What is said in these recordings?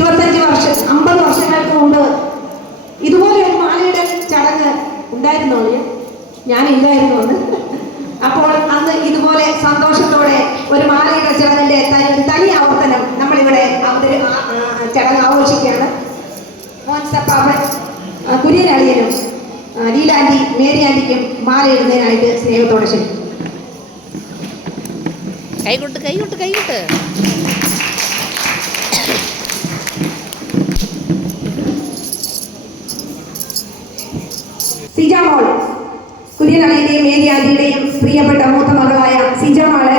25 വർഷം 50 വർഷങ്ങൾക്ക് മുമ്പ് ഇതുപോലെ ഒരു മാലയിടൽ ചടങ്ങ് ഉണ്ടായിരുന്നോ? ഞാനില്ലായിരുന്നു അന്ന്. അപ്പോൾ അന്ന് ഇതുപോലെ സന്തോഷത്തോടെ ഒരു മാലയിട ചടങ്ങിന്റെ തനി ആവർത്തനം നമ്മളിവിടെ ചടങ്ങ് ആഘോഷിക്കുകയാണ്. മോൻസപ്പാപ്പൻ, കുര്യൻ അളിയനും ലീലാൻറ്റി, മേരി ആൻറ്റിക്കും മാലയിടുന്നതിനായിട്ട് സ്നേഹത്തോടെ ക്ഷണിക്കും. കൈകൊട്ട് കൈകൊട്ട് കൈകൊട്ട്. സിജാമോൾ, കുര്യൻ അളിയന്റെയും മേരി ആൻറ്റിയുടെയും പ്രിയപ്പെട്ട മൂത്ത മകളായ സിജാമോളെ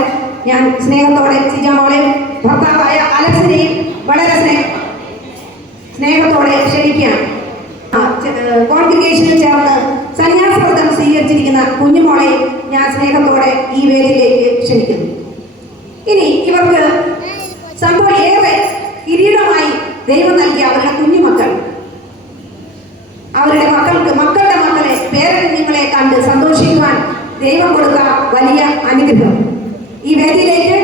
ഞാൻ സ്നേഹത്തോടെ, സിജാമോളെ ഭർത്താവായ അലക്സിനെയും വളരെ സ്നേഹത്തോടെ ക്ഷണിക്കുകയാണ്. കോൺഗ്രിഗേഷനിൽ ചേർന്ന് സന്യാസവ്രതം സ്വീകരിച്ചിരിക്കുന്ന കുഞ്ഞുമോളെ ഞാൻ സ്നേഹത്തോടെ ഈ വേദിയിലേക്ക് ക്ഷണിക്കുന്നു. ഇനി ഇവർക്ക് സംഭവം ഏറെ കിരീടമായി ദൈവം നൽകിയ അവരുടെ കുഞ്ഞുമക്കൾ, അവരുടെ മക്കളുടെ മക്കളെ പേരക്കുഞ്ഞുങ്ങളെ കണ്ട് സന്തോഷിക്കുവാൻ ദൈവം കൊടുത്ത വലിയ അനുഗ്രഹം. ഈ വേദിയിലേക്ക്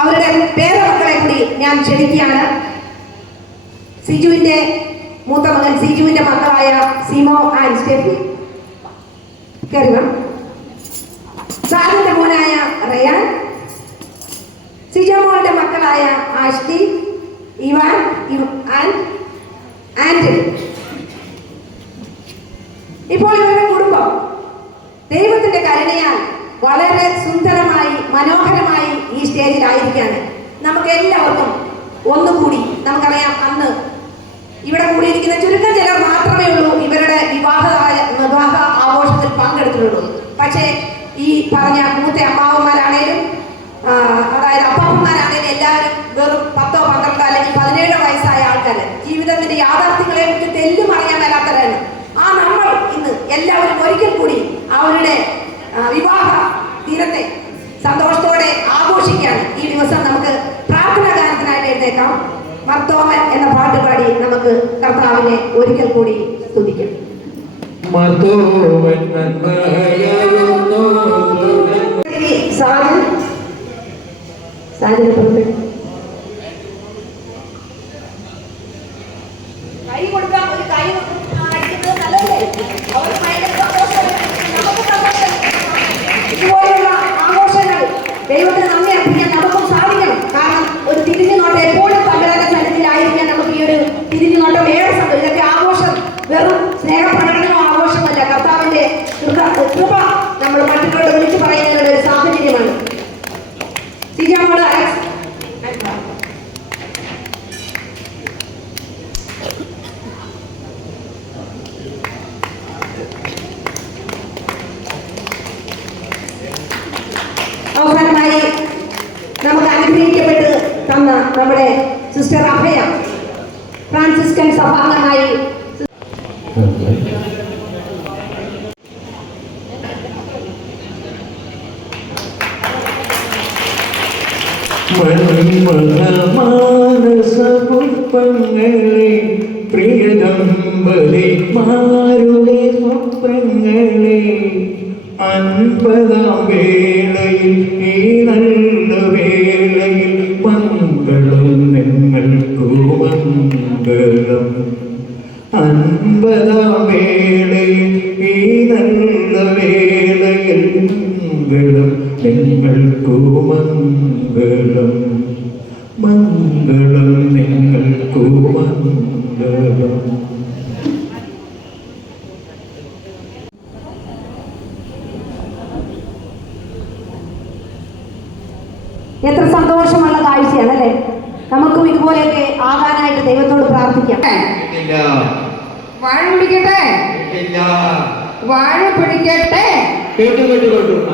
അവരുടെ പേരമക്കളെ കൂടി ഞാൻ ക്ഷണിക്കുകയാണ്. സിജുവിന്റെ മൂത്ത മകൻ, സിജുവിന്റെ മക്കളായ സിമോ ആൻഡ് സ്റ്റെഫി, സാറിന്റെ മോനായ റയാൻ, സിജോമോളുടെ മക്കളായ ആഷ്ലി, ഇവാൻ ആൻഡ് ആന്റണി. ഇപ്പോൾ ഇവരുടെ കുടുംബം ദൈവത്തിന്റെ കരുണയാൽ വളരെ സുന്ദരമായി മനോഹരമായി ഈ സ്റ്റേജിലായിരിക്കാണ്. നമുക്ക് എല്ലാവർക്കും ഒന്നുകൂടി, നമുക്കറിയാം അന്ന് ഇവിടെ കൂടിയിരിക്കുന്ന ചുരുക്കം ചിലർ മാത്രമേ ഉള്ളൂ ഇവരുടെ വിവാഹ ആഘോഷത്തിൽ പങ്കെടുത്തിട്ടുള്ളൂ. പക്ഷേ ഈ പറഞ്ഞ മൂത്ത അമ്മാവന്മാരാണേലും അതായത് അപ്പാപ്പന്മാരാണേലും എല്ലാവരും വെറും 10, 12 അല്ലെങ്കിൽ 17 വയസ്സായ ആൾക്കാർ, ജീവിതത്തിന്റെ യാഥാർത്ഥ്യങ്ങളെ കുറിച്ച് തെല്ലും അറിയാൻ മേലാത്തവരാണ്. ആ നമ്മൾ ഇന്ന് എല്ലാവരും ഒരിക്കൽ കൂടി അവരുടെ വിവാഹ ദിനത്തെ സന്തോഷത്തോടെ ആഘോഷിക്കുകയാണ്. ഈ ദിവസം നമുക്ക് പ്രാർത്ഥനാ ഗാനത്തിനായിട്ട് എഴുന്നേക്കാം. മർത്തോമൻ എന്ന പാട്ട് പാടി നമുക്ക് കർത്താവിനെ ഒരിക്കൽ കൂടി സ്തുതിക്കാം. കൈ കൊടുക്കാം, ഒരു കൈ അടിക്കുന്നത് നല്ലതല്ലേ? ഇതുപോലെയുള്ള ആഘോഷങ്ങൾ ദൈവത്തിന് നന്ദി അർപ്പിക്കാൻ നമുക്കും സാധിക്കണം. കാരണം ഒരു തിരിഞ്ഞു നോട്ടം എപ്പോഴും തമ്പുരാന്റെ സന്നിധിയിലായിരിക്കാൻ നമുക്ക് ഈ ഒരു തിരിഞ്ഞു നോട്ടം ഏറെ സന്തോഷം. ഇതൊക്കെ ആഘോഷം വെറും സ്നേഹപ്രകടനമോ ആഘോഷമല്ല, കർത്താവിന്റെ കൃപ നമ്മൾ മറ്റുള്ളവരോട് വിളിച്ചു പറയുന്നതിനുള്ള ഒരു സാഹചര്യമാണ്. സിജാമോള് അലക്സ് അവസാനമായി നമുക്ക് അനുഗ്രഹിക്കപ്പെട്ട് തന്ന നമ്മുടെ സിസ്റ്റർ അഭയ, ഫ്രാൻസിസ്കൻ സഭാംഗമായി പുഷ്പങ്ങളെ പ്രിയദമ്പതിമാരുടെ സ്വപ്നങ്ങളെ 50-ാം വേളയിൽ ഈ നല്ല വേളയിൽ മംഗളം നിങ്ങൾക്കു മംഗളം. 50-ാം വേളയിൽ ഈ നല്ല വേളയിൽ മംഗളം നിങ്ങൾക്കു മംഗളം. മംഗളം നിങ്ങൾക്കു മംഗളം. എത്ര സന്തോഷമുള്ള കാഴ്ചയാണല്ലേ? നമുക്കും ഇതുപോലെയൊക്കെ ആകാനായിട്ട് ദൈവത്തോട് പ്രാർത്ഥിക്കാം. വാഴ പിടിക്കട്ടെ, വാഴ പിടിക്കട്ടെ. കേട്ടു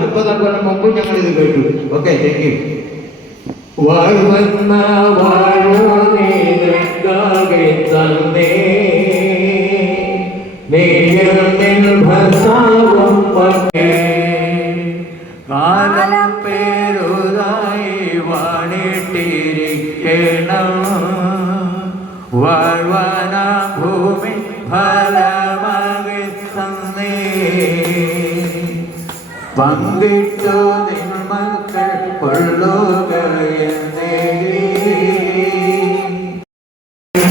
50 മുമ്പ് ഞങ്ങൾ ഇത് കേട്ടു. Okay, thank you. വാഴ്വന്ന വാഴോ നീലക്കാകെ തന്നേ നീയൽ ഭർത്താവും പക്കേ കാലം പേരുതായി വാണിട്ടിരിക്കണം. വാഴ്വാന ഭൂമി ഫലമാകെ തന്നേ പങ്കിട്ടു നിന്മക്കൾ കൊള്ളുകയെന്നേ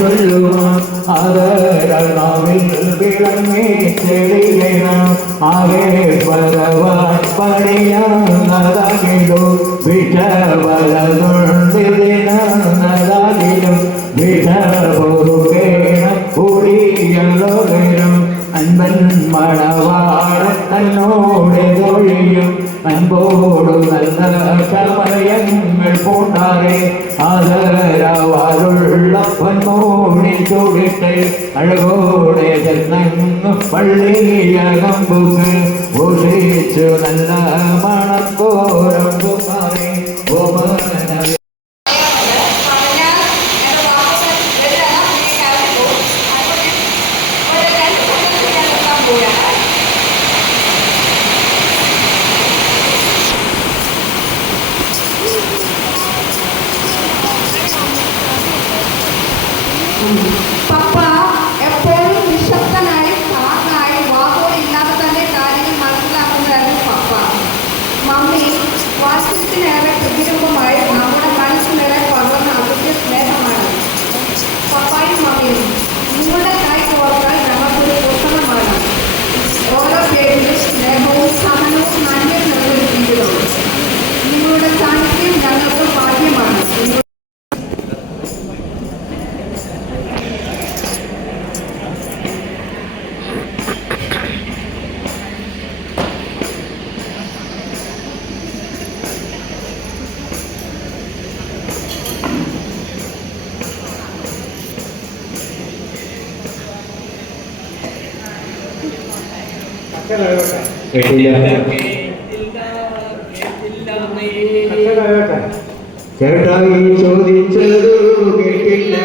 ചൊല്ലുവാൻ അതരനാവിൽ വിളങ്ങി തെളിയണം ആകെ പരവാൻ പണിയാന്നതാകിലും വിഷവലതുണ്ടിതിനതാകിലും വിഷപൊറുകേണം കൂടിയല്ലോകരം അൻപൻ മണവാള തന്നോട് തൊഴിയും അൻപോടു നല്ല സമയങ്ങൾ പൂണ്ടാറെ ആദരവാറുള്ള പൊന്നോടി തൊടിട്ട് അഴകോടെ ചെന്നങ്ങ് പള്ളിയകമ്പുക്ക് ഒളിച്ചു നല്ല മണക്കോരം മാറി ഓമന പപ്പ എപ്പോഴും നിശബ്ദനായി കാർന്നായി വാക്കുകളില്ലാതെ തന്നെ കാര്യങ്ങൾ മനസ്സിലാക്കുന്നതായിരുന്നു പപ്പ. മമ്മി വാത്സല്യത്തിനേറെ പ്രതിരൂപമായി നമ്മുടെ മനസ്സിനേറെ പകർന്ന അതിൻ്റെ സ്നേഹമാണ്. പപ്പായും മമ്മിയും നിങ്ങളുടെ കൈ കോർത്താൽ ഞങ്ങൾക്കൊരു പുസ്തകമാണ്. ഓരോ പേരിലും സ്നേഹവും സഹനവും നന്മയും നിറഞ്ഞൊരു ജീവിതം. നിങ്ങളുടെ സാന്നിധ്യം ഞങ്ങൾക്ക് ഭാഗ്യമാണ്. ചേട്ടായി ചോദിച്ചതു കേട്ടില്ല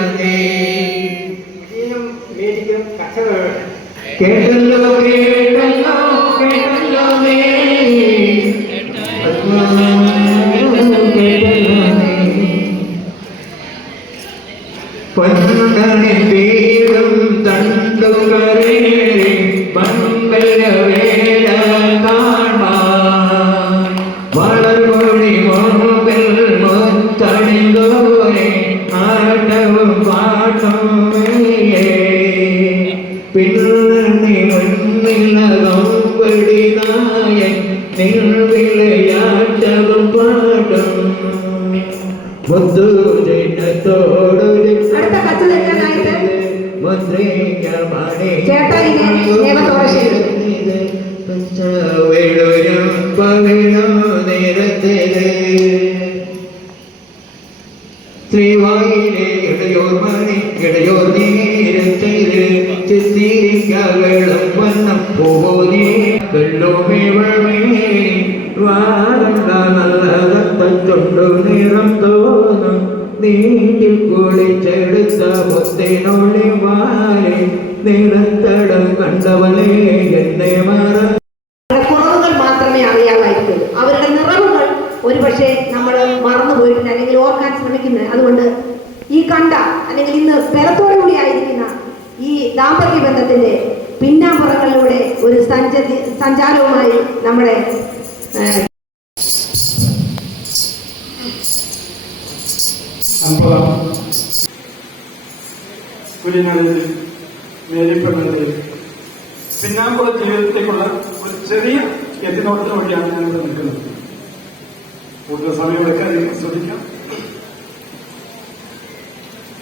കേട്ടല്ലോ കേട്ടല്ലോ കേട്ടല്ലോ പൊന്നണി തീരും തണ്ടുകരേ മംഗലവേല കാണാൻ വളർമൊഴി മുമ്പിൽ മുത്തണിന്തോരെ ആട്ടവും പാട്ടും പിന്നണി മുന്നിലകമ്പടിനായൻ നിൽവിളയാട്ടവും പാടും മുദ്ദുജനത്തോടൊരു അടുത്ത കത്ത് തരാനായിട്ട് മുദ്രമണി ചേട്ടായിനെ ദേവദോഷം വെളുരും പവിഴം നിരത്തില് ശ്രീവായിലെ ഇടയോർ നേരത്തില് ചിത്തിരിക്കകളും വണ്ണം പോകോനേ വെള്ളുമിവമേ വാരണ്ട നല്ലതത്തൊണ്ടു നിറം തോന്നും നീണ്ടിൽ കുളിച്ചെടുത്ത മുത്തിനൊളി മാറി നിറത്തടം കണ്ടവളെ എന്നെ മറ കുറവുകൾ മാത്രമേ അറിയാമായിരിക്കുള്ളൂ. അവരുടെ നിറവുകൾ ഒരുപക്ഷെ നമ്മൾ മറന്നുപോയിട്ടുണ്ട് അല്ലെങ്കിൽ ഓർക്കാൻ ശ്രമിക്കുന്നത്. അതുകൊണ്ട് ഈ കണ്ട അല്ലെങ്കിൽ ഇന്ന് ബലത്തോടുകൂടി ആയിരിക്കുന്ന ഈ ദാമ്പത്യ ബന്ധത്തിന്റെ പിന്നാമ്പുറങ്ങളിലൂടെ ഒരു സഞ്ചാരവുമായി നമ്മുടെ കുഞ്ഞുങ്ങളിൽ മേലിപ്പെടുന്നത് പിന്നാമ്പുറ ജീവിതത്തേക്കുള്ള ഒരു ചെറിയ എത്തിനോട്ടത്തിന് വേണ്ടിയാണ് ഞാനിവിടെ നിൽക്കുന്നത്. കൂടുതൽ സമയം എടുക്കാൻ ശ്രദ്ധിക്കാം.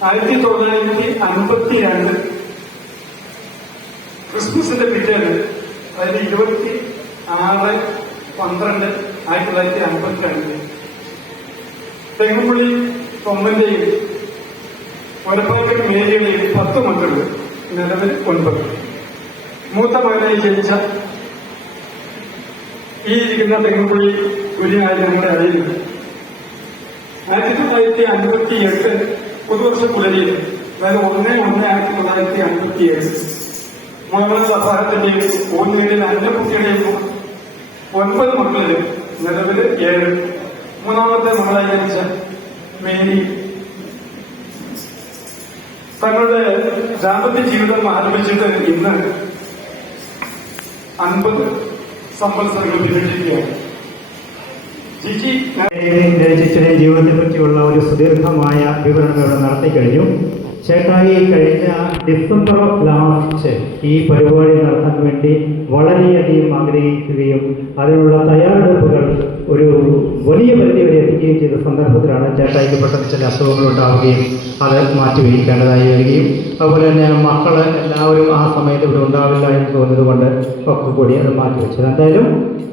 1952 ക്രിസ്മസിന്റെ പിറ്റേന്ന്, അതായത് 26/12/1952 തെങ്ങുപള്ളി കൊമ്പന്റെയും ഒരപ്പാക്കട്ട് മേരിയുടെയും 10 മക്കള്, നിലവിൽ 9. മൂത്ത മകനായി ജനിച്ച ഈ ഇരിക്കുന്ന തെങ്ങുപള്ളി കുര്യനായി ഞങ്ങളുടെ അറിയുന്നത് 1958 പുതുവർഷ പുലരിയിൽ, അതായത് 1/1/1957 മുഹമ്മദ് സഫാഹത്തിന്റെയും ഓന്മീടിൽ അന്നക്കുട്ടിയുടെയും 9 മക്കളിൽ നിലവിൽ 7. മൂന്നാമത്തെ മകളായി ജനിച്ച മേരി തങ്ങളുടെ ദാമ്പത്യ ജീവിതം ആരംഭിച്ചിട്ട് ഇന്ന് 50 സംവത്സരങ്ങൾ പിന്നിട്ടിരിക്കുകയാണ്. ചേച്ചിയുടെ ജീവിതത്തെ പറ്റിയുള്ള ഒരു സുദീർഘമായ വിവരണം ഇവിടെ നടത്തി കഴിഞ്ഞു. ചേട്ടായി കഴിഞ്ഞ ഡിസംബർ ലാസ്റ്റ് ഈ പരിപാടി നടത്താൻ വേണ്ടി വളരെയധികം ആഗ്രഹിക്കുകയും അതിനുള്ള തയ്യാറെടുപ്പുകൾ ഒരു വലിയ പരിധി വരെ എത്തിക്കുകയും ചെയ്ത സന്ദർഭത്തിലാണ് ചേട്ടായിക്ക് പെട്ടെന്ന് ചില അസുഖങ്ങൾ ഉണ്ടാവുകയും അത് മാറ്റിവെക്കേണ്ടതായി വരികയും അതുപോലെ തന്നെ മക്കൾ എല്ലാവരും ആ സമയത്ത് ഇവിടെ ഉണ്ടാവില്ല എന്ന് തോന്നിയതുകൊണ്ട് ഒക്കെ കൂടി അത് മാറ്റിവെച്ചത്. എന്തായാലും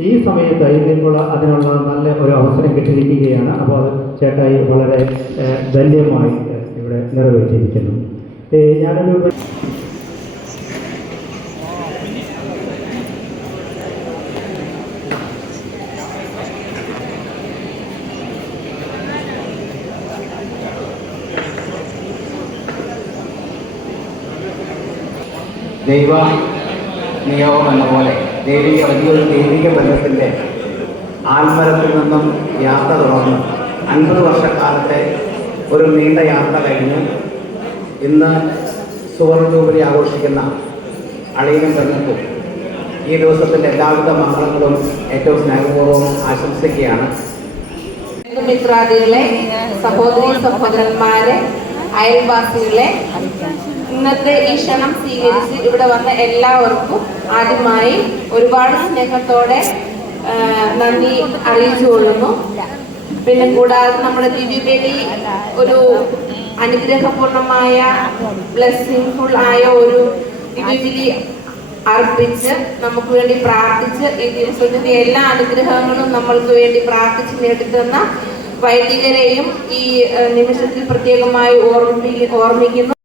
ഈ സമയത്ത് ഇതിനുള്ള അതിനുള്ള നല്ല ഒരു അവസരം കിട്ടിയിരിക്കുകയാണ്. അപ്പോൾ അത് ചേട്ടായി വളരെ ധന്യമായി ഇവിടെ നിറവേറ്റിയിരിക്കുന്നു. ഞാനൊരു ദൈവ നിയോഗം എന്ന പോലെ വലിയൊരു ദൈവിക ബന്ധത്തിൻ്റെ ആൽമരത്തിൽ നിന്നും യാത്ര തുടർന്ന് 50 വർഷക്കാലത്തെ ഒരു നീണ്ട യാത്ര കഴിഞ്ഞു ഇന്ന് സുവർണ്ണ ജൂബിലി ആഘോഷിക്കുന്ന അളിയനും പെങ്ങൾക്കും ഈ ദിവസത്തിൻ്റെ എല്ലാവിധ മംഗളങ്ങളും ഏറ്റവും സ്നേഹപൂർവ്വം ആശംസിക്കുകയാണ്. മിത്രാദികളെ, സഹോദരി സഹോദരന്മാരെ, അയൽവാസികളെ, ഇന്നത്തെ ഈ ക്ഷണം സ്വീകരിച്ച് ഇവിടെ വന്ന എല്ലാവർക്കും ആദ്യമായി ഒരുപാട് സ്നേഹത്തോടെ നന്ദി അറിയിച്ചുകൊള്ളുന്നു. പിന്നെ കൂടാതെ നമ്മുടെ ദിവ്യബലി ഒരു അനുഗ്രഹപൂർണമായ ബ്ലെസ്സിംഗ്ഫുൾ ആയ ഒരു ദിവ്യബലി അർപ്പിച്ച് നമുക്ക് വേണ്ടി പ്രാർത്ഥിച്ച് ഈ ദിവസത്തിന്റെ എല്ലാ അനുഗ്രഹങ്ങളും നമ്മൾക്ക് വേണ്ടി പ്രാർത്ഥിച്ച് നേടിത്തന്ന വൈദികരെയും ഈ നിമിഷത്തിൽ പ്രത്യേകമായി ഓർമ്മിക്കുന്നു.